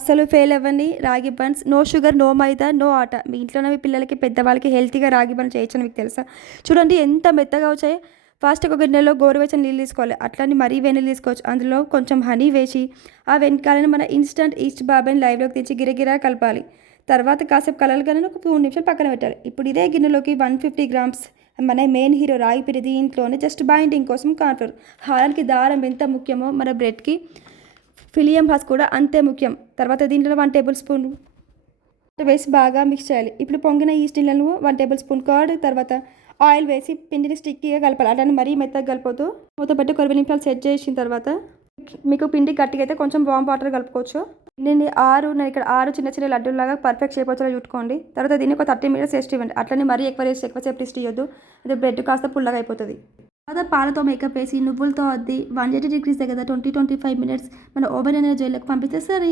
అసలు ఫెయిల్ అవ్వని రాగి బన్స్, నో షుగర్, నో మైదా, నో ఆటా. మీ ఇంట్లోనే మీ పిల్లలకి పెద్దవాళ్ళకి హెల్తీగా రాగి బన్స్ చేయొచ్చని మీకు తెలుసా? చూడండి ఎంత మెత్తగా వచ్చాయో. ఫస్ట్ ఒక గిన్నెలో గోరువెచ్చని నీళ్ళు తీసుకోవాలి, అట్లని మరీ వెన్నీళ్ళు తీసుకోవచ్చు. అందులో కొంచెం హనీ వేసి ఆ వెనకాలని మన ఇన్స్టంట్ ఈస్ట్ బాబాయ్ని లైవ్లోకి తెచ్చి గిరగిరా కలపాలి. తర్వాత కాసేపు కలగగానే ఒక 2 నిమిషాలు పక్కన పెట్టాలి. ఇప్పుడు ఇదే గిన్నెలోకి 150 గ్రామ్స్ మన మెయిన్ హీరో రాగి పిండి, దీంట్లోనే జస్ట్ బైండింగ్ కోసం కార్న్ఫ్లోర్. హారానికి దారం ఎంత ముఖ్యమో మన బ్రెడ్కి ఫిలియం హాస్ కూడా అంతే ముఖ్యం. తర్వాత దీంట్లో 1 టేబుల్ స్పూన్ వేసి బాగా మిక్స్ చేయాలి. ఇప్పుడు పొంగిన ఈస్ట్ నీళ్ళను 1 టేబుల్ స్పూన్ కర్డ్, తర్వాత ఆయిల్ వేసి పిండిని స్టిక్కీగా కలపాలి. అలానే మరీ మెత్తగా కలిపోతూ మూత పెట్టి 20 నిమిషాలు సెట్ చేసిన తర్వాత మీకు పిండి గట్టిగా అయితే కొంచెం వామ్ వాటర్ కలుపుకోవచ్చు. నేను ఇక్కడ 6 చిన్న చిన్న లడ్డూలాగా పర్ఫెక్ట్ షేప్ వచ్చేలా చుట్టుకోండి. తర్వాత దీన్ని ఒక 30 మినిట్స్ రెస్ట్ ఇవ్వండి. అట్లనే మరీ ఎక్కువసేపు రెస్ట్ ఇవ్వద్దు, అది బ్రెడ్ కాస్త పుల్లగా అయిపోతుంది. తర్వాత పాలతో మేకప్ వేసి నువ్వులతో అద్ది 180 degrees దగ్గర 20-25 మినిట్స్ మన ఓవెన్ అనేది జైల్లోకి పంపిస్తే సరే.